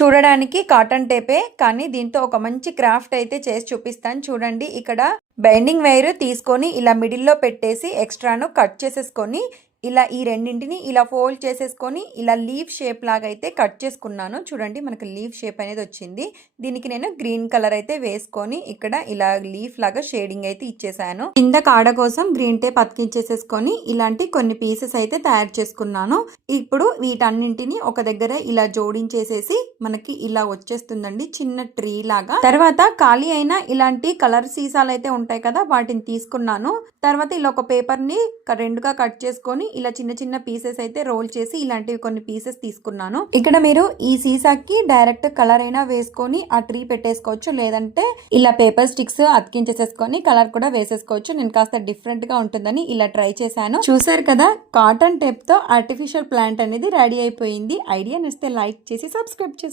చూడడానికి కాటన్ టేపే కానీ దీంతో ఒక మంచి క్రాఫ్ట్ అయితే చేసి చూపిస్తాను. చూడండి ఇక్కడ బైండింగ్ వైర్ తీసుకొని ఇలా మిడిల్లో పెట్టేసి ఎక్స్ట్రాను కట్ చేసేసుకొని ఇలా ఈ రెండింటిని ఇలా ఫోల్డ్ చేసేసుకొని ఇలా లీఫ్ షేప్ లాగా అయితే కట్ చేసుకున్నాను. చూడండి మనకు లీఫ్ షేప్ అనేది వచ్చింది. దీనికి నేను గ్రీన్ కలర్ అయితే వేసుకొని ఇక్కడ ఇలా లీఫ్ లాగా షేడింగ్ అయితే ఇచ్చేసాను. కింద కాడ కోసం గ్రీన్ టేప్ అతికించేసేసుకొని ఇలాంటి కొన్ని పీసెస్ అయితే తయారు చేసుకున్నాను. ఇప్పుడు వీటన్నింటిని ఒక దగ్గర ఇలా జోడించేసేసి మనకి ఇలా వచ్చేస్తుందండి చిన్న ట్రీ లాగా. తర్వాత ఖాళీ అయిన ఇలాంటి కలర్ సీసాలు అయితే ఉంటాయి కదా వాటిని తీసుకున్నాను. తర్వాత ఇలా ఒక పేపర్ని రెండుగా కట్ చేసుకొని ఇలా చిన్న చిన్న పీసెస్ అయితే రోల్ చేసి ఇలాంటివి కొన్ని పీసెస్ తీసుకున్నాను. ఇక్కడ మీరు ఈ సీసాకి డైరెక్ట్ కలర్ అయినా వేసుకొని ఆ ట్రీ పెట్టేసుకోవచ్చు. లేదంటే ఇలా పేపర్ స్టిక్స్ అతికించేసేసుకొని కలర్ కూడా వేసేసుకోవచ్చు. నేను కాస్త డిఫరెంట్గా ఉంటుందని ఇలా ట్రై చేశాను. చూసారు కదా కాటన్ టేప్తో ఆర్టిఫిషియల్ ప్లాంట్ అనేది రెడీ అయిపోయింది. ఐడియా నచ్చితే లైక్ చేసి సబ్స్క్రైబ్ చేసుకోండి